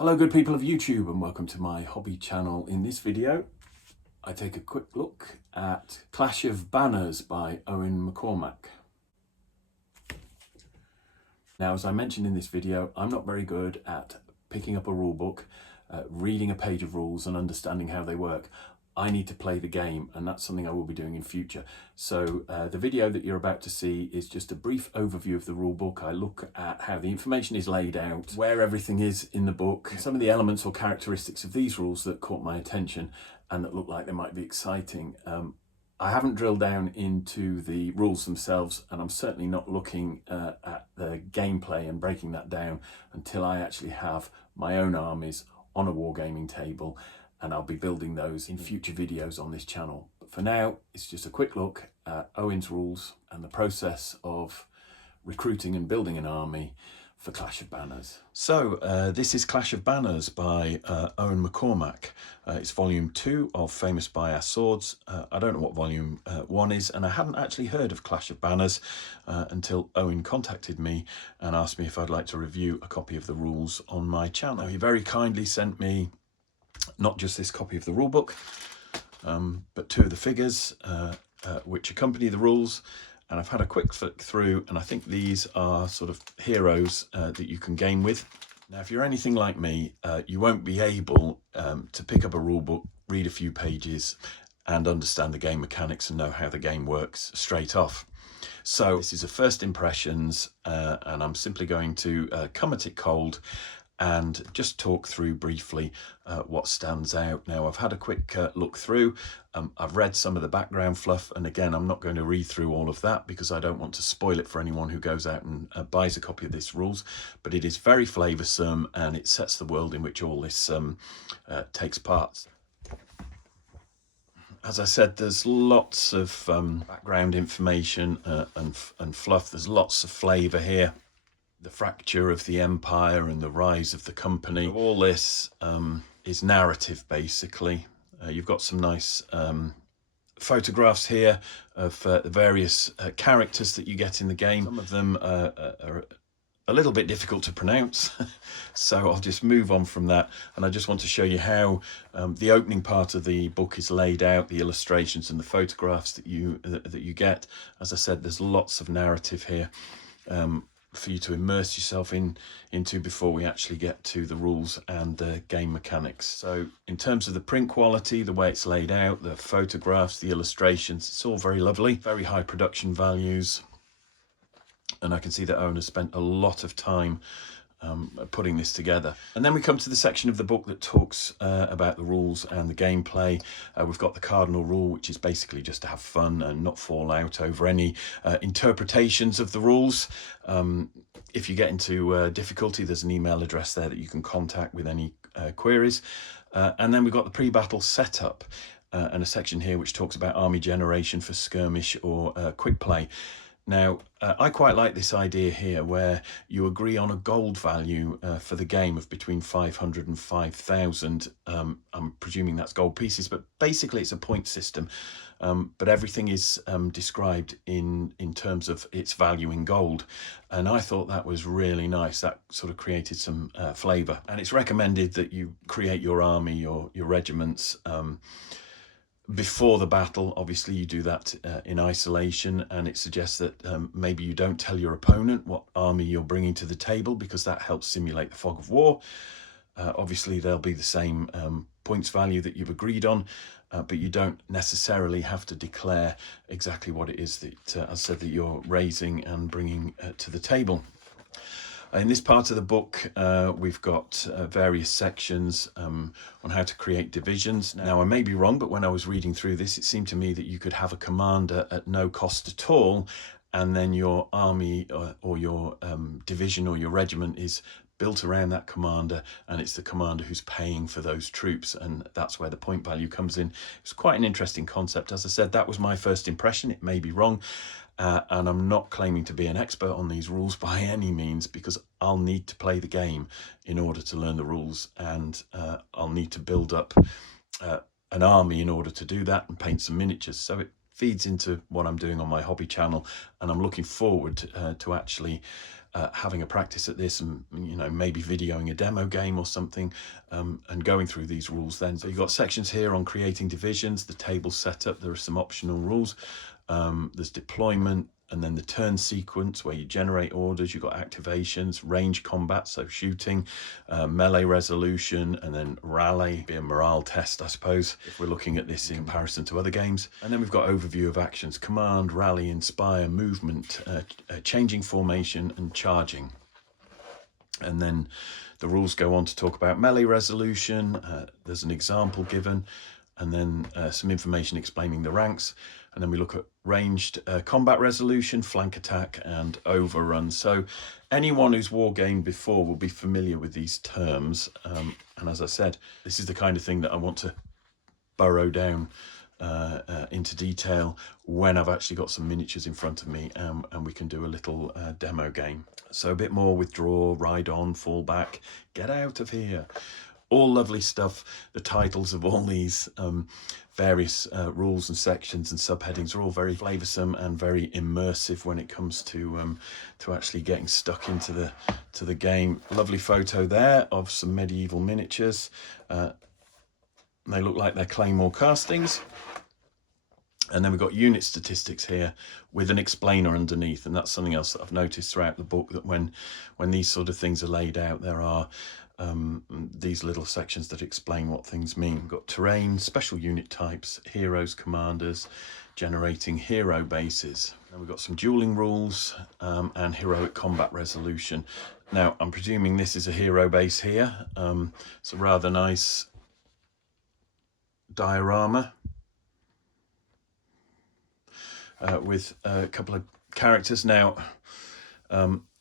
Hello good people of YouTube and welcome to my hobby channel. In this video I take a quick look at Clash of Banners by Eoin McCormack. Now, as I mentioned in this video, I'm not very good at picking up a rule book, reading a page of rules and understanding how they work. I need to play the game, and that's something I will be doing in future. So the video that you're about to see is just a brief overview of the rule book. I look at how the information is laid out, where everything is in the book, some of the elements or characteristics of these rules that caught my attention and that look like they might be exciting. I haven't drilled down into the rules themselves, and I'm certainly not looking at the gameplay and breaking that down until I actually have my own armies on a wargaming table, and I'll be building those in future videos on this channel. But for now, it's just a quick look at Eoin's rules and the process of recruiting and building an army for Clash of Banners. So this is Clash of Banners by Eoin McCormack. It's volume 2 of Famous by Our Swords. I don't know what volume 1 is, and I hadn't actually heard of Clash of Banners until Eoin contacted me and asked me if I'd like to review a copy of the rules on my channel. He very kindly sent me not just this copy of the rulebook, but 2 of the figures which accompany the rules. And I've had a quick flick through, and I think these are sort of heroes that you can game with. Now, if you're anything like me, you won't be able to pick up a rulebook, read a few pages, and understand the game mechanics and know how the game works straight off. So this is a first impressions, and I'm simply going to come at it cold and just talk through briefly what stands out. Now, I've had a quick look through. I've read some of the background fluff, and again, I'm not going to read through all of that because I don't want to spoil it for anyone who goes out and buys a copy of this rules, but it is very flavoursome and it sets the world in which all this takes part. As I said, there's lots of background information and fluff. There's lots of flavour here. The fracture of the empire and the rise of the company. All this is narrative, basically. You've got some nice photographs here of the various characters that you get in the game. Some of them are a little bit difficult to pronounce, so I'll just move on from that. And I just want to show you how the opening part of the book is laid out, the illustrations and the photographs that you get. As I said, there's lots of narrative here for you to immerse yourself into before we actually get to the rules and the game mechanics. So in terms of the print quality, the way it's laid out, the photographs, the illustrations, it's all very lovely, very high production values. And I can see that Eoin has spent a lot of time putting this together. And then we come to the section of the book that talks about the rules and the gameplay. We've got the cardinal rule, which is basically just to have fun and not fall out over any interpretations of the rules. If you get into difficulty, there's an email address there that you can contact with any queries. And then we've got the pre-battle setup and a section here which talks about army generation for skirmish or quick play. Now, I quite like this idea here where you agree on a gold value for the game of between 500 and 5,000. I'm presuming that's gold pieces, but basically it's a point system. But everything is described in terms of its value in gold. And I thought that was really nice. That sort of created some flavour. And it's recommended that you create your army or your regiments before the battle. Obviously you do that in isolation, and it suggests that maybe you don't tell your opponent what army you're bringing to the table because that helps simulate the fog of war. Obviously there'll be the same points value that you've agreed on, but you don't necessarily have to declare exactly what it is that, as I said, that you're raising and bringing to the table. In this part of the book, we've got various sections on how to create divisions. Now, I may be wrong, but when I was reading through this, it seemed to me that you could have a commander at no cost at all, and then your army or your division or your regiment is built around that commander, and it's the commander who's paying for those troops, and that's where the point value comes in. It's quite an interesting concept. As I said, that was my first impression. It may be wrong. And I'm not claiming to be an expert on these rules by any means, because I'll need to play the game in order to learn the rules, and I'll need to build up an army in order to do that and paint some miniatures. So it feeds into what I'm doing on my hobby channel, and I'm looking forward to actually having a practice at this, and you know, maybe videoing a demo game or something, and going through these rules then. So you've got sections here on creating divisions, the table setup, there are some optional rules, there's deployment, and then the turn sequence where you generate orders. You've got activations, range combat, so shooting, melee resolution, and then rally, be a morale test, I suppose, if we're looking at this in comparison to other games. And then we've got overview of actions: command, rally, inspire, movement, changing formation, and charging. And then the rules go on to talk about melee resolution. There's an example given, and then some information explaining the ranks. And then we look at ranged combat resolution, flank attack, and overrun. So anyone who's wargamed before will be familiar with these terms. And as I said, this is the kind of thing that I want to burrow down into detail when I've actually got some miniatures in front of me, and we can do a little demo game. So a bit more withdraw, ride on, fall back, get out of here. All lovely stuff. The titles of all these various rules and sections and subheadings are all very flavoursome and very immersive when it comes to actually getting stuck into the game. Lovely photo there of some medieval miniatures. They look like they're Claymore castings. And then we've got unit statistics here with an explainer underneath, and that's something else that I've noticed throughout the book, that when these sort of things are laid out, there are these little sections that explain what things mean. We've got terrain, special unit types, heroes, commanders, generating hero bases. And we've got some dueling rules and heroic combat resolution. Now, I'm presuming this is a hero base here. It's a rather nice diorama with a couple of characters. Now,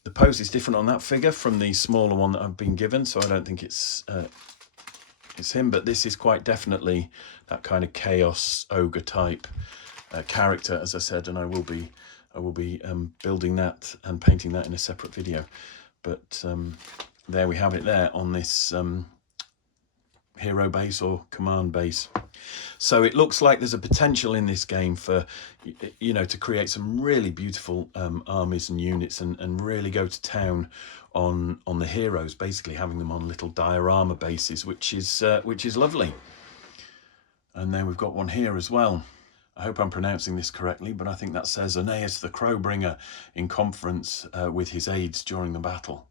the pose is different on that figure from the smaller one that I've been given, so I don't think it's him, but this is quite definitely that kind of chaos ogre type character, as I said, and I will be building that and painting that in a separate video. But there we have it there on this hero base or command base. So it looks like there's a potential in this game for, you know, to create some really beautiful armies and units, and really go to town on the heroes, basically having them on little diorama bases, which is lovely. And then we've got one here as well. I hope I'm pronouncing this correctly, but I think that says Aeneas the Crowbringer in conference with his aides during the battle.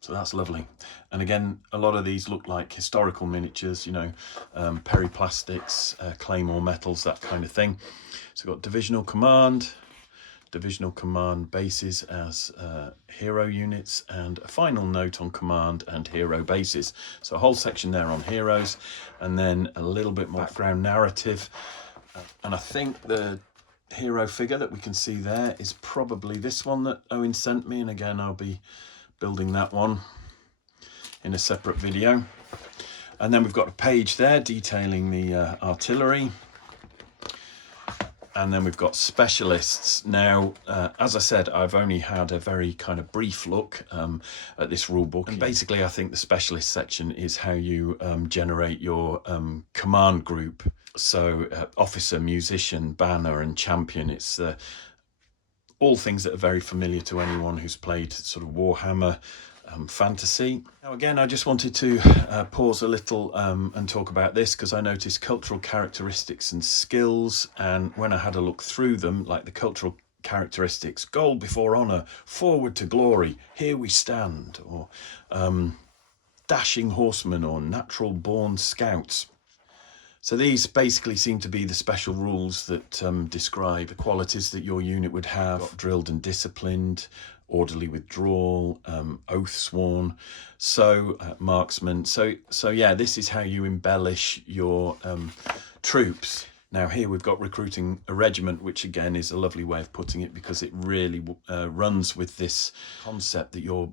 So that's lovely. And again, a lot of these look like historical miniatures, you know, periplastics, claymore metals, that kind of thing. So we've got divisional command bases as hero units, and a final note on command and hero bases. So a whole section there on heroes, and then a little bit more background narrative. And I think the hero figure that we can see there is probably this one that Owen sent me, and again, I'll be building that one in a separate video. And then we've got a page there detailing the artillery, and then we've got specialists. Now, as I said, I've only had a very kind of brief look at this rule book, and basically I think the specialist section is how you generate your command group. So officer, musician, banner, and champion. It's all things that are very familiar to anyone who's played sort of Warhammer fantasy. Now again, I just wanted to pause a little and talk about this, because I noticed cultural characteristics and skills, and when I had a look through them, like the cultural characteristics: gold before honour, forward to glory, here we stand, or dashing horsemen, or natural born scouts. So these basically seem to be the special rules that describe the qualities that your unit would have: drilled and disciplined, orderly withdrawal, oath sworn, so marksman. So yeah, this is how you embellish your troops. Now here we've got recruiting a regiment, which again is a lovely way of putting it, because it really runs with this concept that you're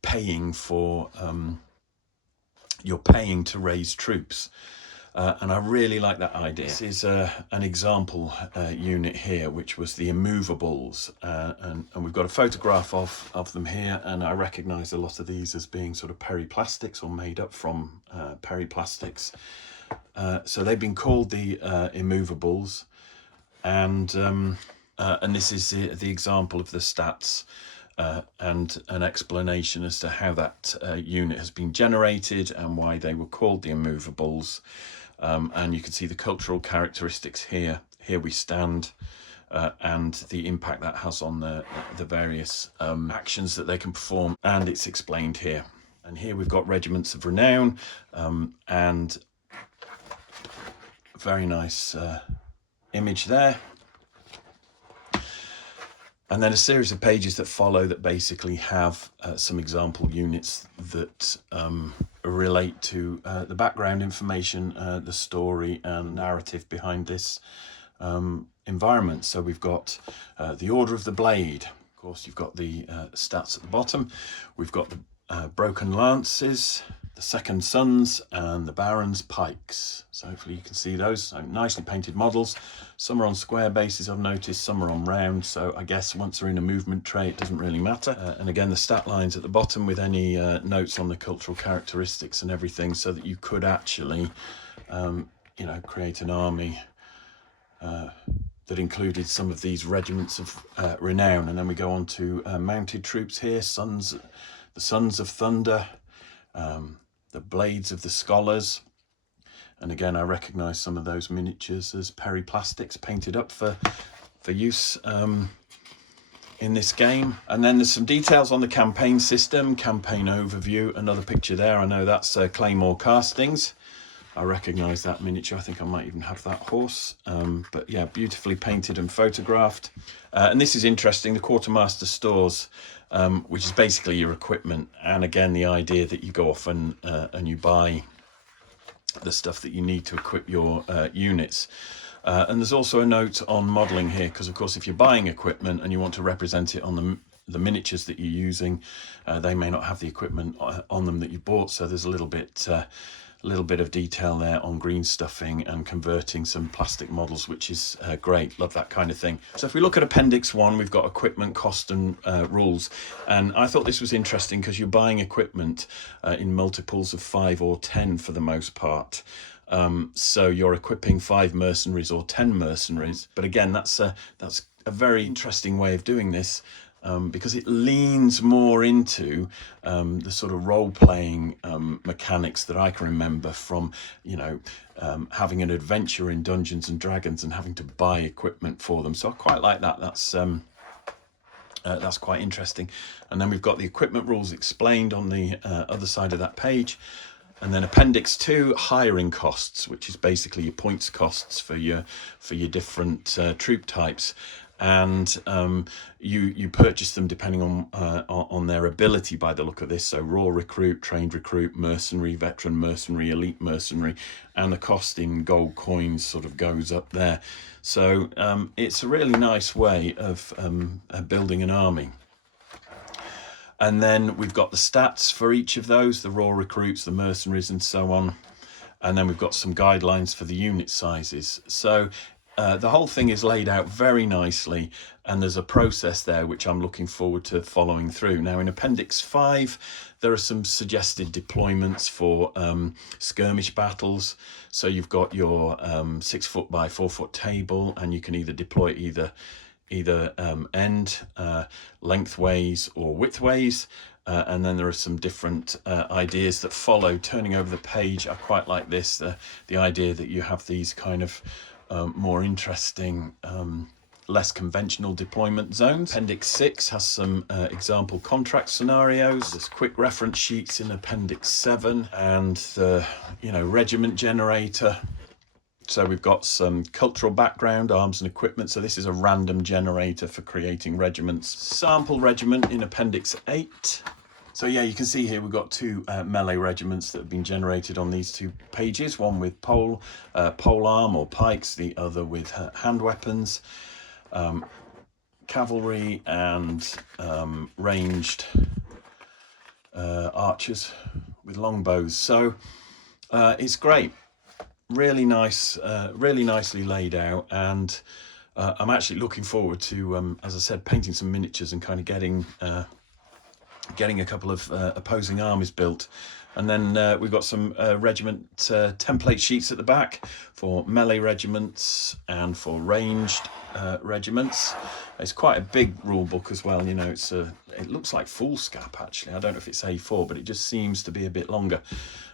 paying for, you're paying to raise troops. And I really like that idea. This is an example unit here, which was the Immovables, and we've got a photograph of them here, and I recognise a lot of these as being sort of periplastics, or made up from periplastics. So they've been called the Immovables, and this is the example of the stats and an explanation as to how that unit has been generated and why they were called the immovables. And you can see the cultural characteristics here. Here we stand, and the impact that has on the various actions that they can perform, and it's explained here. And here we've got regiments of renown, and a very nice image there. And then a series of pages that follow that basically have some example units that relate to the background information, the story and narrative behind this environment. So we've got the Order of the Blade. Of course, you've got the stats at the bottom. We've got the Broken Lances, the Second Sons, and the Baron's Pikes. So hopefully you can see those. So nicely painted models. Some are on square bases, I've noticed, some are on round. So I guess once they're in a movement tray, it doesn't really matter. And again, the stat lines at the bottom with any notes on the cultural characteristics and everything, so that you could actually, you know, create an army that included some of these regiments of renown. And then we go on to mounted troops here, the Sons of Thunder, the Blades of the Scholars. And again, I recognise some of those miniatures as periplastics painted up for use in this game. And then there's some details on the campaign system, campaign overview, another picture there. I know that's Claymore Castings. I recognise that miniature. I think I might even have that horse. But yeah, beautifully painted and photographed. And this is interesting, the Quartermaster stores, which is basically your equipment. And again, the idea that you go off and you buy the stuff that you need to equip your units. And there's also a note on modelling here, because of course if you're buying equipment and you want to represent it on the miniatures that you're using, they may not have the equipment on them that you bought. So there's a little bit of detail there on green stuffing and converting some plastic models, which is great. Love that kind of thing. So if we look at Appendix 1, we've got equipment, cost and rules. And I thought this was interesting because you're buying equipment in multiples of 5 or 10 for the most part. So you're equipping 5 mercenaries or 10 mercenaries. But again, that's a very interesting way of doing this. Because it leans more into the sort of role-playing mechanics that I can remember from, you know, having an adventure in Dungeons and Dragons and having to buy equipment for them. So I quite like that. That's quite interesting. And then we've got the equipment rules explained on the other side of that page. And then Appendix 2, hiring costs, which is basically your points costs for your different troop types. And you purchase them depending on their ability by the look of this. So raw recruit, trained recruit, mercenary, veteran mercenary, elite mercenary, and the cost in gold coins sort of goes up there. So it's a really nice way of building an army. And then we've got the stats for each of those, the raw recruits, the mercenaries, and so on. And then we've got some guidelines for the unit sizes. So the whole thing is laid out very nicely, and there's a process there which I'm looking forward to following through. Now in Appendix 5, there are some suggested deployments for skirmish battles. So you've got your 6 foot by 4 foot table, and you can either deploy either end, lengthways or widthways. And then there are some different ideas that follow. Turning over the page, I quite like this, the idea that you have these kind of more interesting, less conventional deployment zones. Appendix 6 has some example contract scenarios. There's quick reference sheets in Appendix 7, and the Regiment Generator. So we've got some cultural background, arms and equipment. So this is a random generator for creating regiments. Sample regiment in Appendix 8. So yeah, you can see here we've got 2 melee regiments that have been generated on these 2 pages. One with pole arm or pikes, the other with hand weapons, cavalry and ranged archers with longbows. So it's great. Really nice, really nicely laid out, and I'm actually looking forward to, as I said, painting some miniatures and kind of getting getting a couple of opposing armies built. And then we've got some regiment template sheets at the back for melee regiments and for ranged regiments. It's quite a big rule book as well. You know, it looks like foolscap actually. I don't know if it's A4, but it just seems to be a bit longer.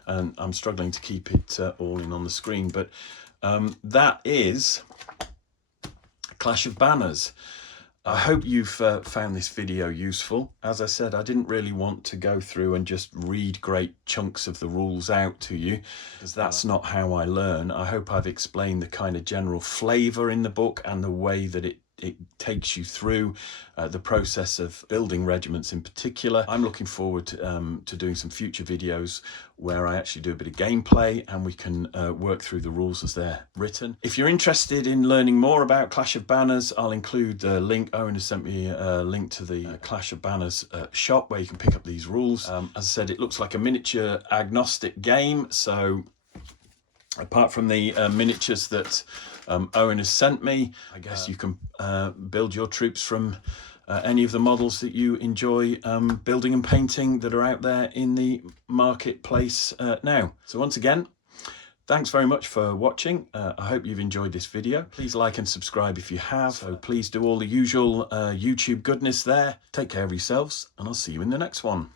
And I'm struggling to keep it all in on the screen. But that is Clash of Banners. I hope you've found this video useful. As I said, I didn't really want to go through and just read great chunks of the rules out to you, because that's not how I learn. I hope I've explained the kind of general flavour in the book and the way that it takes you through the process of building regiments in particular. I'm looking forward to doing some future videos where I actually do a bit of gameplay and we can work through the rules as they're written. If you're interested in learning more about Clash of Banners, I'll include the link. Owen has sent me a link to the Clash of Banners shop where you can pick up these rules. As I said, it looks like a miniature agnostic game, so apart from the miniatures that Owen has sent me, I guess you can build your troops from any of the models that you enjoy building and painting that are out there in the marketplace now. So once again, thanks very much for watching. I hope you've enjoyed this video. Please like and subscribe if you have. So please do all the usual YouTube goodness there. Take care of yourselves, and I'll see you in the next one.